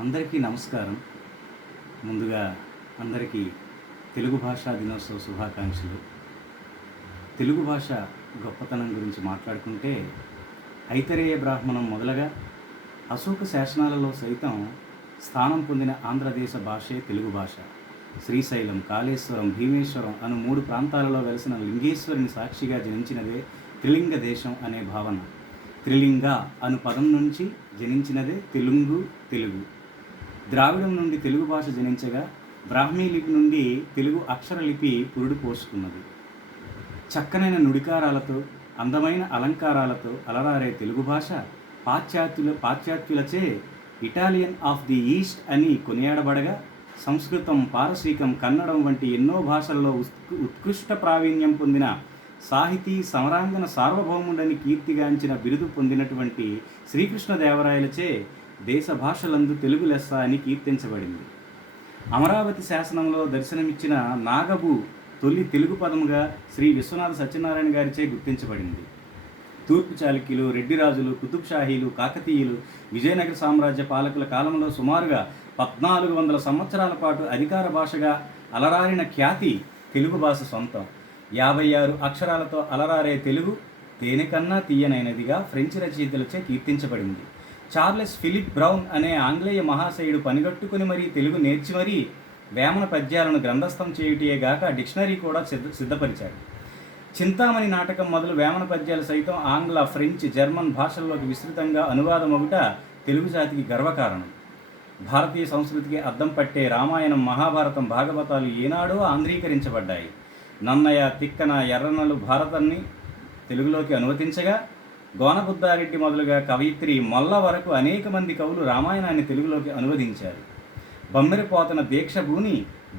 అందరికీ నమస్కారం. ముందుగా అందరికీ తెలుగు భాషా దినోత్సవ శుభాకాంక్షలు. తెలుగు భాష గొప్పతనం గురించి మాట్లాడుకుంటే ఐతరేయ బ్రాహ్మణం మొదలుగా అశోక శాసనాలలో సైతం స్థానం పొందిన ఆంధ్రదేశ భాషే తెలుగు భాష. శ్రీశైలం, కాళేశ్వరం, భీమేశ్వరం అను 3 ప్రాంతాలలో వెలసిన లింగేశ్వరుని సాక్షిగా జనించినదే త్రిలింగ దేశం అనే భావన. త్రిలింగ అను పదం నుంచి జనించినదే తెలుగు. ద్రావిడం నుండి తెలుగు భాష జనించగా బ్రాహ్మీ లిపి నుండి తెలుగు అక్షరలిపి పురుడు పోసుకున్నది. చక్కనైన నుడికారాలతో, అందమైన అలంకారాలతో అలరారే తెలుగు భాష పాశ్చాత్యులచే ఇటాలియన్ ఆఫ్ ది ఈస్ట్ అని కొనియాడబడగా, సంస్కృతం, పారసీకం, కన్నడం వంటి ఎన్నో భాషల్లో ఉత్కృష్ట ప్రావీణ్యం పొందిన సాహితీ సమరాంగన సార్వభౌముడని కీర్తిగాంచిన బిరుదు పొందినటువంటి శ్రీకృష్ణదేవరాయలచే దేశ భాషలందు తెలుగు లెస్స అని కీర్తించబడింది. అమరావతి శాసనంలో దర్శనమిచ్చిన నాగబు తొలి తెలుగు పదముగా శ్రీ విశ్వనాథ సత్యనారాయణ గారిచే గుర్తించబడింది. తూర్పు చాళుక్యులు, రెడ్డి రాజులు, కుతుబ్ షాహీలు, కాకతీయులు, విజయనగర సామ్రాజ్య పాలకుల కాలంలో సుమారుగా 1400 సంవత్సరాల పాటు అధికార భాషగా అలరారిన ఖ్యాతి తెలుగు భాష సొంతం. 56 అక్షరాలతో అలరారే తెలుగు తేనె కన్నా తీయనైనదిగా ఫ్రెంచ్ రచయితలచే కీర్తించబడింది. చార్లెస్ ఫిలిప్ బ్రౌన్ అనే ఆంగ్లేయ మహాశయుడు పనిగట్టుకుని మరీ తెలుగు నేర్చి మరీ వేమన పద్యాలను గ్రంథస్థం చేయుటయేగాక డిక్షనరీ కూడా సిద్ధపరిచాడు. చింతామణి నాటకం మొదలు వేమన పద్యాలు సైతం ఆంగ్ల, ఫ్రెంచ్, జర్మన్ భాషల్లోకి విస్తృతంగా అనువాదమవుట తెలుగు జాతికి గర్వకారణం. భారతీయ సంస్కృతికి అద్దం పట్టే రామాయణం, మహాభారతం, భాగవతాలు ఏనాడో ఆంధ్రీకరించబడ్డాయి. నన్నయ, తిక్కన, ఎర్రనలు భారతాన్ని తెలుగులోకి అనువదించగా, గోనబుద్ధారెడ్డి మొదలుగా కవయిత్రి మొల్ల వరకు అనేక మంది కవులు రామాయణాన్ని తెలుగులోకి అనువదించారు. బమ్మెరపోతన దీక్షభూని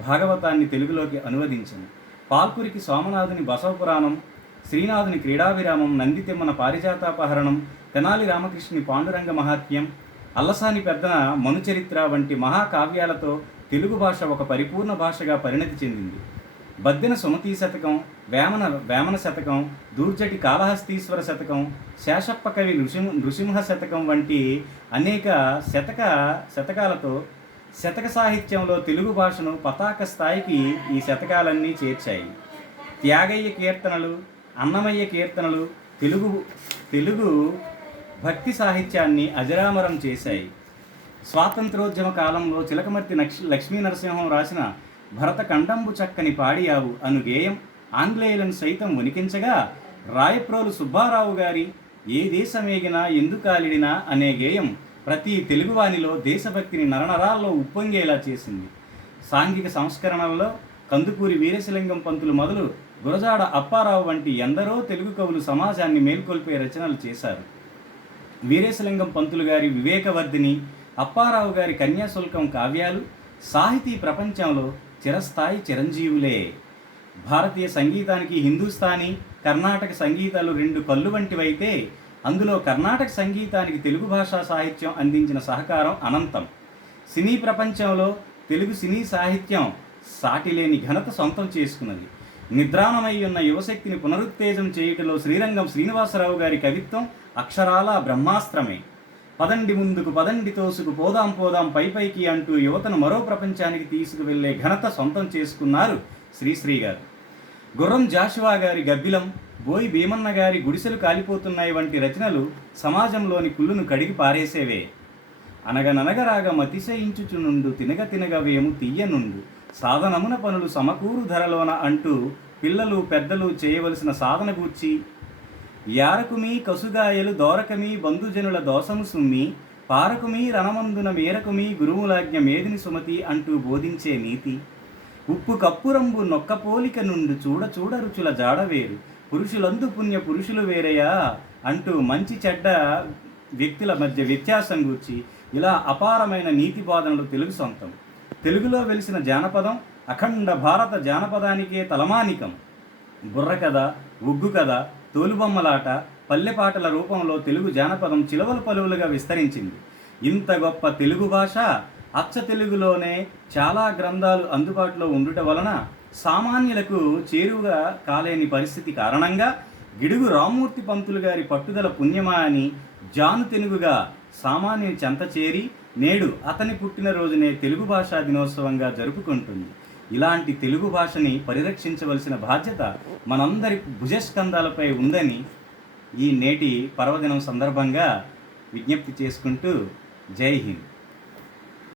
భాగవతాన్ని తెలుగులోకి అనువదించింది. పాల్కురికి సోమనాథుని బసవపురాణం, శ్రీనాథుని క్రీడావిరామం, నందితిమ్మన పారిజాతాపహరణం, తెనాలి రామకృష్ణుని పాండురంగ మహాత్మ్యం, అల్లసాని పెద్దన మనుచరిత్ర వంటి మహాకావ్యాలతో తెలుగు భాష ఒక పరిపూర్ణ భాషగా పరిణతి చెందింది. బద్దెన సుమతీ శతకం, వేమన శతకం, దూర్జటి కాళహస్తీశ్వర శతకం, శేషప్ప కవి నృసింహ శతకం వంటి అనేక శతకాలతో శతక సాహిత్యంలో తెలుగు భాషను పతాక స్థాయికి ఈ శతకాలన్నీ చేర్చాయి. త్యాగయ్య కీర్తనలు, అన్నమయ్య కీర్తనలు తెలుగు భక్తి సాహిత్యాన్ని అజరామరం చేశాయి. స్వాతంత్రోద్యమ కాలంలో చిలకమర్తి లక్ష్మీ నరసింహం రాసిన భరత కండంబు చక్కని పాడియావు అను గేయం ఆంగ్లేయులను సైతం వణికించగా, రాయప్రోలు సుబ్బారావు గారి ఏ దేశమేగినా ఎందుకాలిడినా అనే గేయం ప్రతి తెలుగువానిలో దేశభక్తిని నరనరాల్లో ఉప్పొంగేలా చేసింది. సాంఘిక సంస్కరణలలో కందుకూరి వీరేశలింగం పంతులు మొదలు గురజాడ అప్పారావు వంటి ఎందరో తెలుగు కవులు సమాజాన్ని మేల్కొల్పే రచనలు చేశారు. వీరేశలింగం పంతులు గారి వివేకవర్ధిని, అప్పారావు గారి కన్యాశుల్కం కావ్యాలు సాహితీ ప్రపంచంలో చిరస్థాయి చిరంజీవులే. భారతీయ సంగీతానికి హిందుస్థానీ, కర్ణాటక సంగీతాలు 2 కళ్ళు వంటివైతే, అందులో కర్ణాటక సంగీతానికి తెలుగు భాషా సాహిత్యం అందించిన సహకారం అనంతం. సినీ ప్రపంచంలో తెలుగు సినీ సాహిత్యం సాటిలేని ఘనత సొంతం చేసుకున్నది. నిద్రాణమై ఉన్న యువశక్తిని పునరుత్తేజం చేయుటలో శ్రీరంగం శ్రీనివాసరావు గారి కవిత్వం అక్షరాల బ్రహ్మాస్త్రమే. పదండి ముందుకు, పదండి తోసుకు, పోదాం పైకి అంటూ యువతను మరో ప్రపంచానికి తీసుకువెళ్లే ఘనత సొంతం చేసుకున్నారు శ్రీశ్రీ గారు. గుర్రం జాషువా గారి గబ్బిలం, బోయి భీమన్న గారి గుడిసెలు కాలిపోతున్నాయి వంటి రచనలు సమాజంలోని కుళ్ళును కడిగి పారేసేవే. అనగననగరాగ మతిశయించుచునుండు, తినగ వేము తీయనుండు, సాధనమున పనులు సమకూరు ధరలోన అంటూ పిల్లలు పెద్దలు చేయవలసిన సాధన గూర్చి, యారకుమీ కసుగాయలు దోరకమీ బంధుజనుల దోసము సుమ్మి, పారకుమీ రణమందున మేరకుమీ గురువులాజ్ఞ మేదిని సుమతి అంటూ బోధించే నీతి, ఉప్పు కప్పురంబు నొక్కపోలిక నుండు చూడ రుచుల జాడవేరు, పురుషులందు పుణ్య పురుషులు వేరయా అంటూ మంచి చెడ్డ వ్యక్తుల మధ్య వ్యత్యాసం గూర్చి ఇలా అపారమైన నీతి బోధనలు తెలుగు సొంతం. తెలుగులో వెలిసిన జానపదం అఖండ భారత జానపదానికే తలమానికం. బుర్రకథ, ఉగ్గు కథ, తోలుబొమ్మలాట, పల్లెపాటల రూపంలో తెలుగు జానపదం చిలవలు పలువులుగా విస్తరించింది. ఇంత గొప్ప తెలుగు భాష అచ్చ తెలుగులోనే చాలా గ్రంథాలు అందుబాటులో ఉండుట వలన సామాన్యులకు చేరువుగా కాలేని పరిస్థితి కారణంగా గిడుగు రామ్మూర్తి పంతులు గారి పట్టుదల పుణ్యమా అని జాను తెనుగుగా సామాన్యుని చెంత చేరి నేడు అతని పుట్టినరోజునే తెలుగు భాషా దినోత్సవంగా జరుపుకుంటుంది. ఇలాంటి తెలుగు భాషని పరిరక్షించవలసిన బాధ్యత మనందరి భుజస్కంధాలపై ఉందని ఈ నేటి పర్వదినం సందర్భంగా విజ్ఞప్తి చేసుకుంటూ జై హింద్.